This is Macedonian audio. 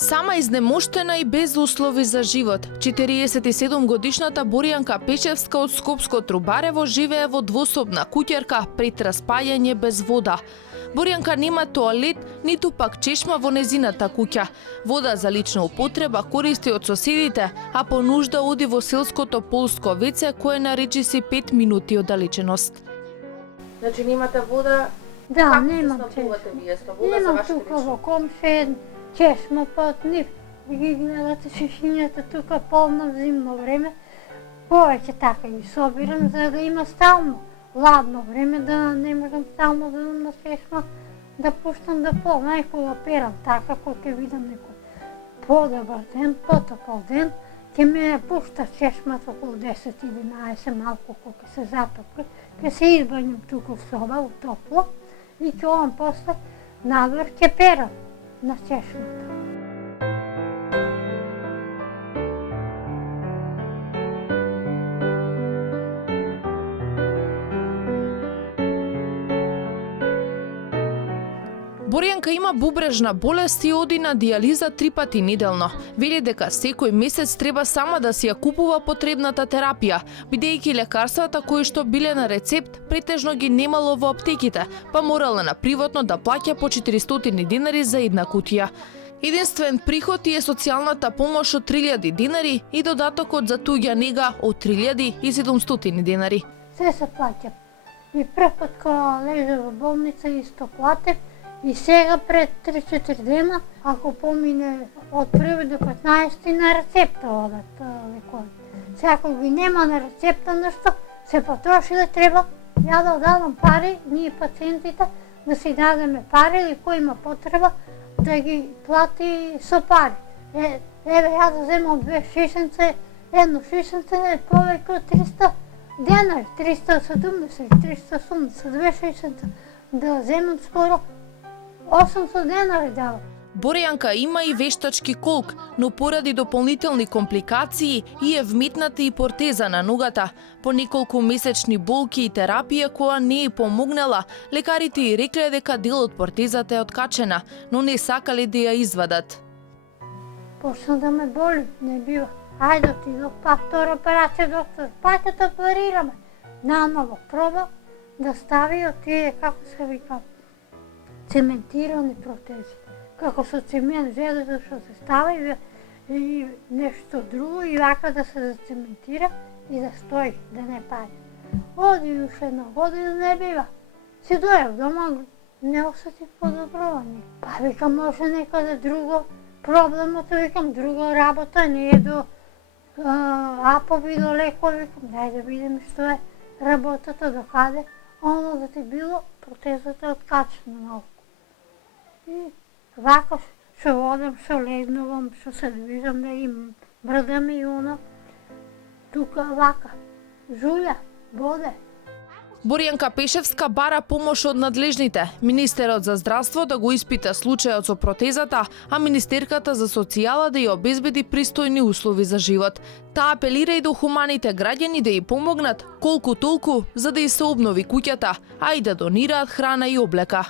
Сама изнемоштена и без услови за живот, 47-годишната Боријанка Пешевска од Скопско Трубарево живее во двособна куќерка пред распајање без вода. Боријанка нема тоалет, ниту пак чешма во незината куќа. Вода за лична употреба користи од соседите, а по нужда оди во селското полско веце кое на речиси 5 минути оддалеченост. Значи немате вода? Да, Како немам се снабдувате чешма. вие со вода за Немам вашите тука речи? во комшен чешма, па нив. Ги гледате шишињата тука полно зимно време. Повеќе така ги собирам за да има стално ладно време, да не можам стално да на чешма да пуштам да пол. Најкога перам така, кога ќе видам некој подобар ден, потопол ден, ќе ме пушта чешмата околу 10-11, малку кога се затопли. Ќе се избањам тука в соба, у топло, и ќе одам после надвор, ќе перам на чешмата. Боријанка има бубрежна болест и оди на дијализа 3 пати неделно. Вели дека секој месец треба сама да си ја купува потребната терапија, бидејќи лекарствата кои што биле на рецепт претежно ги немало во аптеките, па морала на приватно да плаќа по 400 динари за една кутија. Единствен приход е социјалната помош од 3000 динари и додатокот за туѓа нега од 3700 динари. Се плаќа. И прв пат кога лежа во болница исто платев, и сега пред 3-4 дена, ако помине од 1 до 15 на рецепта одат лекови. Сега ако ги нема на рецепта нешто, се потрошиле, треба ја да дадам пари, ние пациентите, да си дадеме пари или кој има потреба да ги плати со пари. Еве ја да земам 2 шишенце, едно шишенце е повеќе од 300 денари, 370, 380, 2 шишенца, да земам скоро 800 денари дава. Боријанка има и вештачки колк, но поради дополнителни компликации и е вметната и портеза на ногата. По неколку месечни болки и терапија која не е помогнала, лекарите и рекле дека дел од портезата е откачена, но не сакале да ја извадат. Почна да ме боли, не бива. Ајде отидов, па втора операција доктор, па ќе те оперираме. Наново проба да стави од тие, како се вика, цементирани протези. Како со цемент железо што се стави и нешто друго и вака да се зацементира и да стои, да не паде. Оди уште една година не бива. Си дојав дома, не осетив подобрување. Па викам, може некаде друго проблемот, викам, друга работа, не е до апови, до лекови, викам, дај да видим што е работата, до каде. Оно да ти било, протезата е откачена малку. И вака што одам, што легнувам, што се движам, да им брдам и оно, тука вака, жулја, боде. Боријанка Пешевска бара помош од надлежните. Министерот за здравство да го испита случајот со протезата, а Министерката за социјала да ја обезбеди пристојни услови за живот. Таа апелира и до хуманите граѓани да ја помогнат колку толку за да ја се обнови куќата, а и да донираат храна и облека.